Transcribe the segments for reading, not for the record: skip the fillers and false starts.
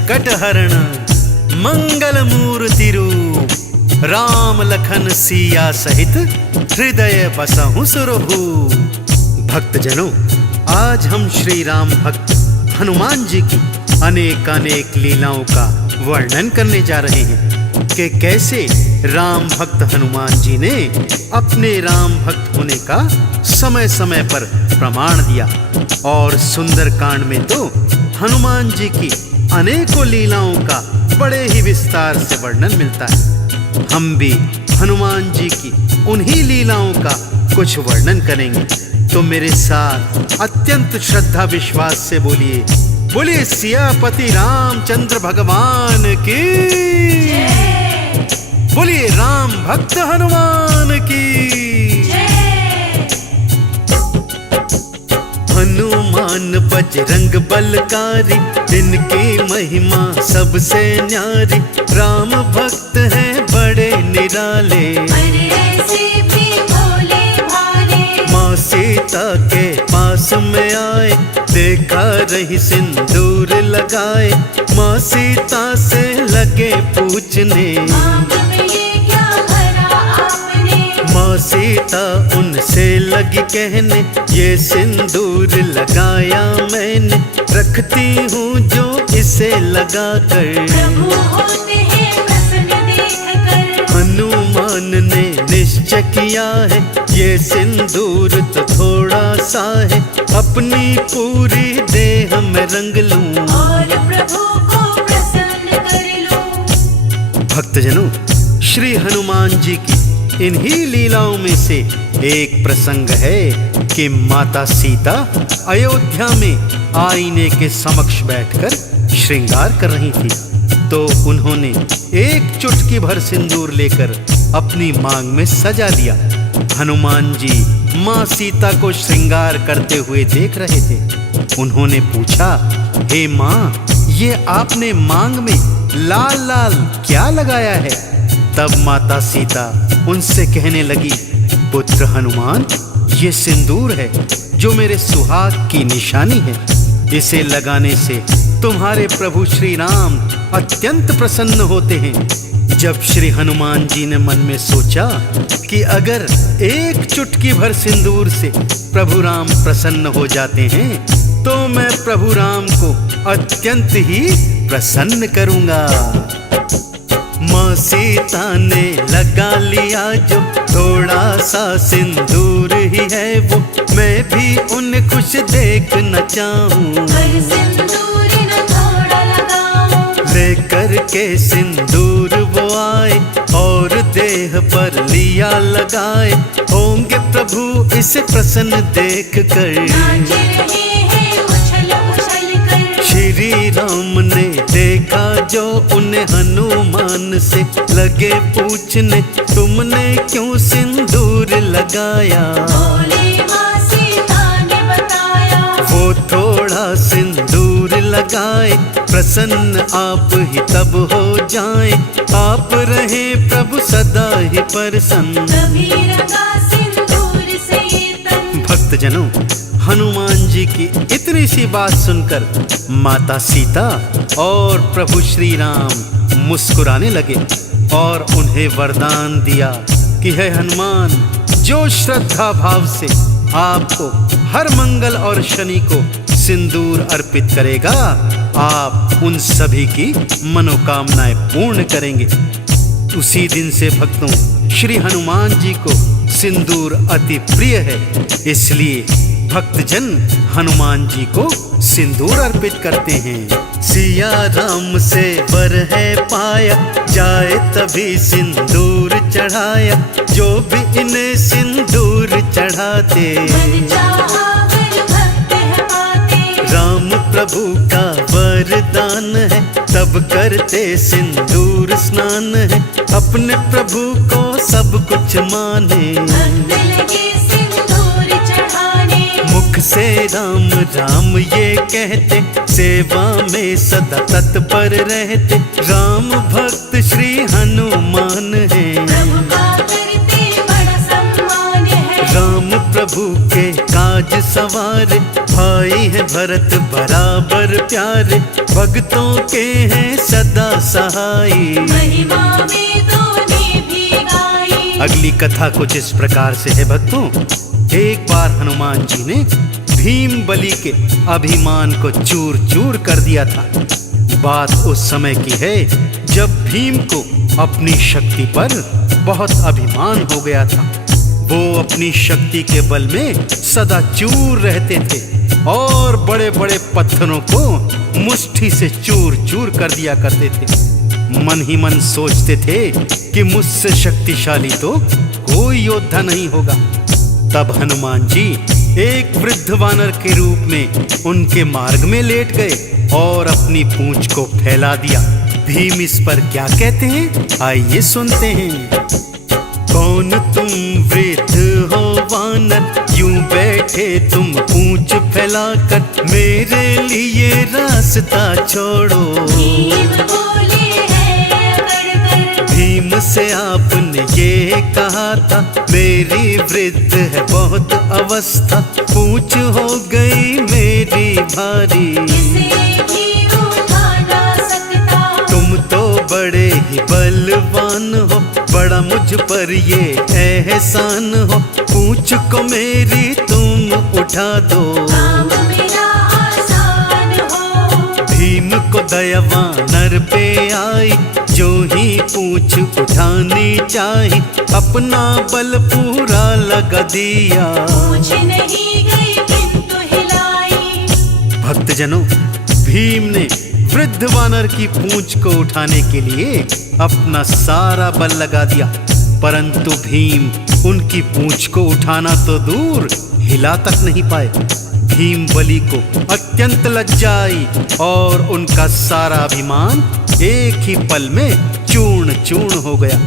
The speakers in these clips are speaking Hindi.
संकट हरण मंगल मूर्ति रूप, राम लखन सिया सहित हृदय बसहु सुरभूप। भक्तजनों, आज हम श्री राम भक्त हनुमान जी की अनेक लीलाओं का वर्णन करने जा रहे हैं कि कैसे राम भक्त हनुमान जी ने अपने राम भक्त होने का समय समय पर प्रमाण दिया। और सुंदरकांड में तो हनुमान जी की अनेकों लीलाओं का बड़े ही विस्तार से वर्णन मिलता है। हम भी हनुमान जी की उन्हीं लीलाओं का कुछ वर्णन करेंगे, तो मेरे साथ अत्यंत श्रद्धा विश्वास से बोलिए, बोलिए सियापति रामचंद्र भगवान की, बोलिए राम भक्त हनुमान की। हनुमान बजरंग बलकारी, इनकी महिमा सबसे न्यारी, राम भक्त हैं बड़े निराले, माँ सीता के पास में आए, देखा रही सिंदूर लगाए, माँ सीता से लगे पूछने, माँ सीता उनसे लगी कहने, ये सिंदूर लगाया मैंने, रखती हूँ जो इसे लगा कर। हनुमान ने निश्चय किया है, ये सिंदूर तो थोड़ा सा है, अपनी पूरी देह में रंग लूं और प्रभु को प्रसन्न कर लूं। भक्तजनों, श्री हनुमान जी की इन्हीं लीलाओं में से एक प्रसंग है कि माता सीता अयोध्या में आईने के समक्ष बैठकर श्रृंगार कर रही थी, तो उन्होंने एक चुटकी भर सिंदूर लेकर अपनी मांग में सजा लिया। हनुमान जी माँ सीता को श्रृंगार करते हुए देख रहे थे। उन्होंने पूछा, हे माँ, ये आपने मांग में लाल लाल क्या लगाया है? तब माता सीता उनसे कहने लगी, पुत्र हनुमान, ये सिंदूर है जो मेरे सुहाग की निशानी है। इसे लगाने से तुम्हारे प्रभु श्री राम अत्यंत प्रसन्न होते हैं। जब श्री हनुमान जी ने मन में सोचा कि अगर एक चुटकी भर सिंदूर से प्रभु राम प्रसन्न हो जाते हैं, तो मैं प्रभु राम को अत्यंत ही प्रसन्न करूंगा। माँ सीता ने लगा लिया जो थोड़ा सा सिंदूर ही है वो, मैं भी उन्हें खुश देखना चाहूं, लेकर के सिंदूर वो आए और देह पर लिया लगाए, होंगे प्रभु इसे प्रसन्न देख कर। श्री राम ने देखा जो उन्हें हनुमान से लगे पूछने, तुमने क्यों सिंदूर लगाया? वो थोड़ा सिंदूर लगाए, प्रसन्न आप ही तब हो जाएं, आप रहे प्रभु सदा ही प्रसन्न। भक्तजनों, हनुमान जी की इतनी सी बात सुनकर माता सीता और प्रभु श्री राम मुस्कुराने लगे और उन्हें वरदान दिया कि हे हनुमान, जो श्रद्धा भाव से आपको हर मंगल और शनि को सिंदूर अर्पित करेगा, आप उन सभी की मनोकामनाएं पूर्ण करेंगे। उसी दिन से भक्तों, श्री हनुमान जी को सिंदूर अति प्रिय है, इसलिए भक्तजन हनुमान जी को सिंदूर अर्पित करते हैं। सिया राम से वर है पाया, जाए तभी सिंदूर चढ़ाया, जो भी इन्हें सिंदूर चढ़ाते, राम प्रभु का वरदान है, तब करते सिंदूर स्नान है, अपने प्रभु को सब कुछ माने। मुख से राम राम ये कहते, सेवा में सदा तत्पर रहते, राम भक्त श्री हनुमान है। राम प्रभु के काज आज सवार, भाई है भरत बराबर प्यारे, भक्तों के हैं सदा सहाय। महिमा में तूने भी गाई। अगली कथा कुछ इस प्रकार से है भक्तों। एक बार हनुमान जी ने भीम बलि के अभिमान को चूर चूर कर दिया था। बात उस समय की है जब भीम को अपनी शक्ति पर बहुत अभिमान हो गया था। वो अपनी शक्ति के बल में सदा चूर रहते थे और बड़े बड़े पत्थरों को मुट्ठी से चूर चूर कर दिया करते थे। मन ही मन सोचते थे कि मुझसे शक्तिशाली तो कोई योद्धा नहीं होगा। तब हनुमान जी एक वृद्ध वानर के रूप में उनके मार्ग में लेट गए और अपनी पूंछ को फैला दिया। भीम इस पर क्या कहते हैं, आइए सुनते हैं। कौन तुम वृद्ध हो वानर, यूं बैठे तुम पूंछ फैलाकर, मेरे लिए रास्ता छोड़ो। भीम बोले हैं अकड़ कर। भीम से आपने ये कहा था, मेरी वृद्ध है बहुत अवस्था, पूंछ हो गई मेरी भारी। इसे भी उठा ना सकता। तुम तो बड़े ही बलवान हो, बड़ा मुझ पर ये एहसान हो, पूंछ को मेरी तुम उठा दो। काम मेरा आसान हो। भीम को दया वानर पे आई, जो ही पूंछ उठानी चाही, अपना बल पूरा लगा दिया। पूछ नहीं गई किंतु हिलाई। भक्तजनों, भीम ने वृद्ध वानर की पूंछ को उठाने के लिए अपना सारा बल लगा दिया, परंतु भीम उनकी पूंछ को उठाना तो दूर हिला तक नहीं पाए। भीम बलि को अत्यंत लज्जा आई और उनका सारा अभिमान एक ही पल में चूर्ण चूर्ण हो गया।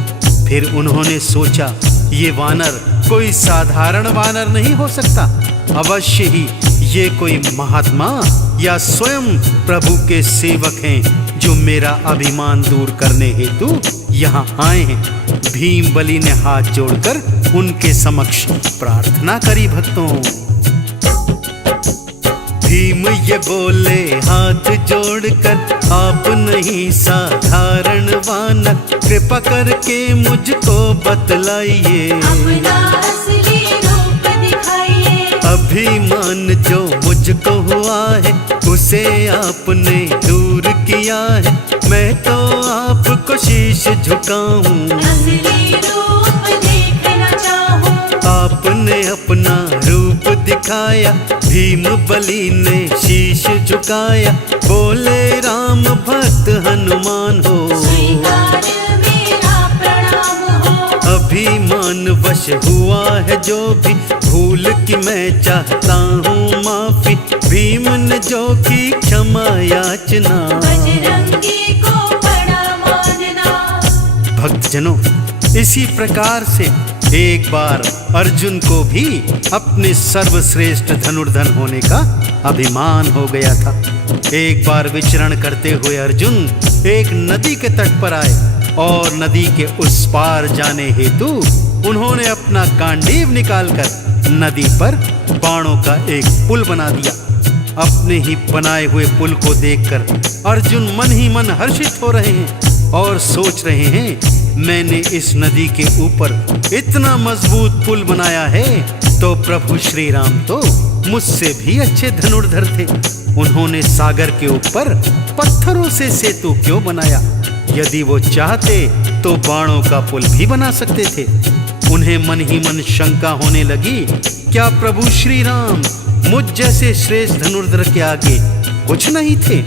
फिर उन्होंने सोचा, ये वानर कोई साधारण वानर नहीं हो सकता, अवश्य ही ये कोई महात्मा या स्वयं प्रभु के सेवक हैं जो मेरा अभिमान दूर करने हेतु यहाँ आए हैं। भीम बलि ने हाथ जोड़कर उनके समक्ष प्रार्थना करी। भक्तों, भीम ये बोले हाथ जोड़कर, आप नहीं साधारण वानर, कृपा करके मुझको बतलाइए। अपना असली रूप दिखाइए। अभिमान जो मुझको हुआ है, उसे आपने दूर किया है, मैं तो आपको शीश झुकाऊं। असली रूप देखना चाहूं। आपने अपना रूप दिखाया, भीम बलि ने शीश झुकाया, बोले राम भक्त हनुमान हो। स्वीकार मेरा प्रणाम हो। अभिमान वश हुआ है जो भी, भूल की मैं चाहता हूँ माफी, भीम ने जो की क्षमा याचना। बजरंगी को बड़ा मानना। भक्तजनों, इसी प्रकार से एक बार अर्जुन को भी अपने सर्वश्रेष्ठ धनुर्धर होने का अभिमान हो गया था। एक बार विचरण करते हुए अर्जुन एक नदी के तट पर आए और नदी के उस पार जाने हेतु उन्होंने अपना गांडीव निकालकर नदी पर बाणों का एक पुल बना दिया। अपने ही बनाए हुए पुल को देखकर अर्जुन मन ही मन हर्षित हो रहे हैं और सोच रहे हैं, मैंने इस नदी के ऊपर इतना मजबूत पुल बनाया है तो प्रभु श्री राम तो मुझसे भी अच्छे धनुर्धर थे। उन्होंने सागर के ऊपर पत्थरों से सेतु क्यों बनाया? यदि वो चाहते तो बाणों का पुल भी बना सकते थे। उन्हें मन ही मन शंका होने लगी, क्या प्रभु श्री राम मुझ जैसे श्रेष्ठ धनुर्धर के आगे कुछ नहीं थे?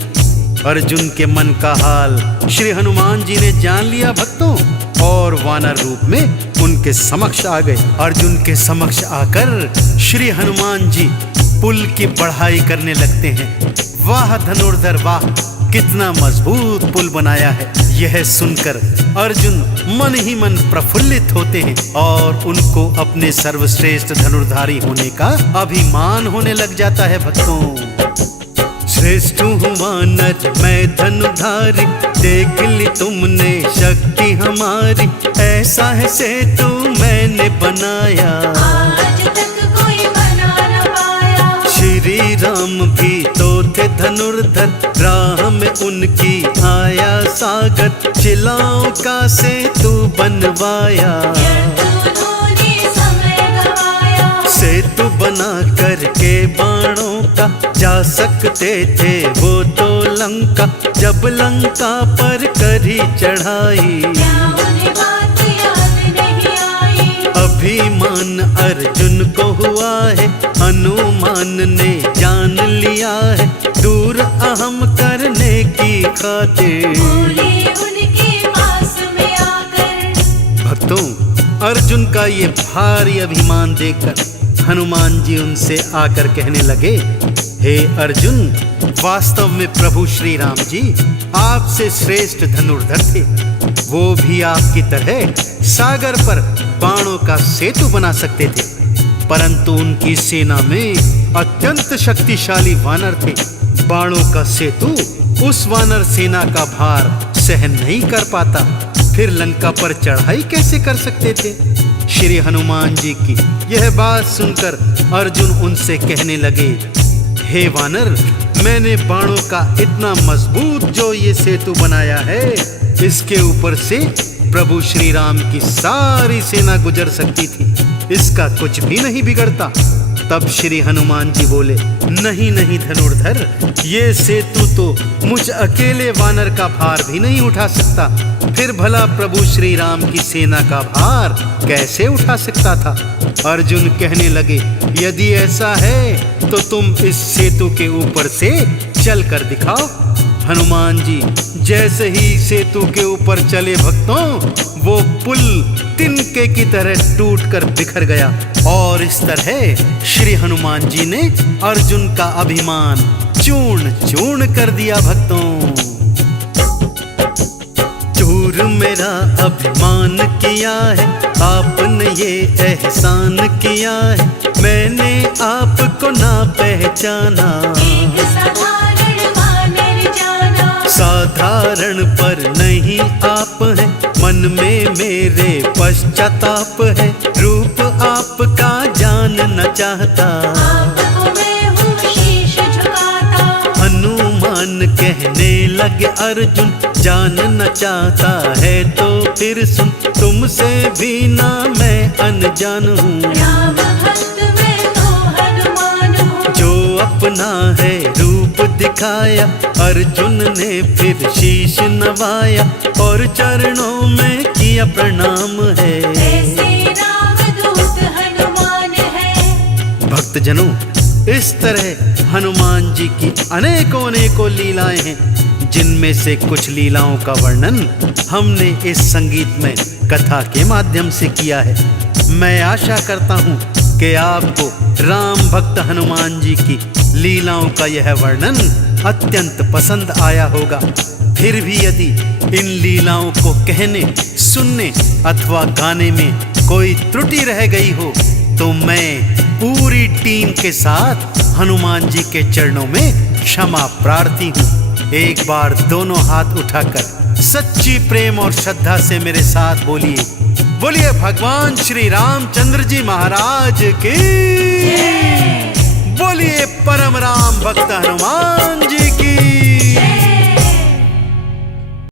अर्जुन के मन का हाल श्री हनुमान जी ने जान लिया भक्तों, और वानर रूप में उनके समक्ष आ गए। अर्जुन के समक्ष आकर श्री हनुमान जी पुल की बढ़ाई करने लगते हैं। वाह धनुर्धर वाह, कितना मजबूत पुल बनाया है। यह सुनकर अर्जुन मन ही मन प्रफुल्लित होते हैं और उनको अपने सर्वश्रेष्ठ धनुर्धारी होने का अभिमान होने लग जाता है। भक्तों, श्रेष्ठ हूँ वानर मैं धनुधारी, देख ली तुमने शक्ति हमारी, ऐसा है सेतु मैंने बनाया। आज तक कोई बना न पाया। श्री राम भी तो थे धनुर्धर, राह में उनकी आया सागर, शिलाओं का सेतु बनवाया। सेतु बना करके बाणों का जा सकते थे वो तो लंका, जब लंका पर करी चढ़ाई। अभिमान अर्जुन को हुआ है, हनुमान ने जान लिया है, दूर अहम करने की खातिर। भक्तों, अर्जुन का ये भारी अभिमान देखकर हनुमान जी उनसे आकर कहने लगे, हे अर्जुन, वास्तव में प्रभु श्री राम जी आपसे श्रेष्ठ धनुर्धर थे। वो भी आपकी तरह सागर पर बाणों का सेतु बना सकते थे, परंतु उनकी सेना में अत्यंत शक्तिशाली वानर थे। बाणों का सेतु उस वानर सेना का भार सहन नहीं कर पाता, फिर लंका पर चढ़ाई कैसे कर सकते थे। श्री हनुमान जी की यह बात सुनकर अर्जुन उनसे कहने लगे, हे वानर, मैंने बाणों का इतना मजबूत जो ये सेतु बनाया है, इसके ऊपर से प्रभु श्री राम की सारी सेना गुजर सकती थी, इसका कुछ भी नहीं बिगड़ता। तब श्री हनुमान जी बोले, नहीं नहीं धनुर्धर, ये सेतु तो मुझ अकेले वानर का भार भी नहीं उठा सकता, फिर भला प्रभु श्री राम की सेना का भार कैसे उठा सकता था। अर्जुन कहने लगे, यदि ऐसा है तो तुम इस सेतु के ऊपर से चल कर दिखाओ। हनुमान जी जैसे ही सेतु के ऊपर चले भक्तों, वो पुल तिनके की तरह टूटकर बिखर गया, और इस तरह श्री हनुमान जी ने अर्जुन का अभिमान चूर्ण चूर्ण कर दिया। भक्तों, चूर मेरा अभिमान किया है, आपने ये एहसान किया है, मैंने आपको ना पहचाना। साधारण पर नहीं आप हैं, मन में मेरे पश्चाताप है, रूप आपका जानना चाहता। हनुमान कहने लगे अर्जुन, जानना चाहता है तो फिर सुन, तुमसे भी ना मैं अनजान हूँ। जो अपना है रूप दिखाया, अर्जुन ने फिर शीश नवाया, और चरणों में किया प्रणाम है। भक्तजनों, इस तरह हनुमान जी की अनेकों अनेकों लीलाएं हैं, जिनमें से कुछ लीलाओं का वर्णन हमने इस संगीतमय कथा के माध्यम से किया है। मैं आशा करता हूँ कि आपको राम भक्त हनुमान जी की लीलाओं का यह वर्णन अत्यंत पसंद आया होगा। फिर भी यदि इन लीलाओं को कहने, सुनने अथवा गाने में कोई त्रुटि रह गई हो, तो मैं पूरी टीम के साथ हनुमान जी के चरणों में क्षमा प्रार्थी हूँ। एक बार दोनों हाथ उठाकर सच्ची प्रेम और श्रद्धा से मेरे साथ बोलिए, बोलिए भगवान श्री रामचंद्र जी महाराज की, बोलिए परम राम भक्त हनुमान जी की।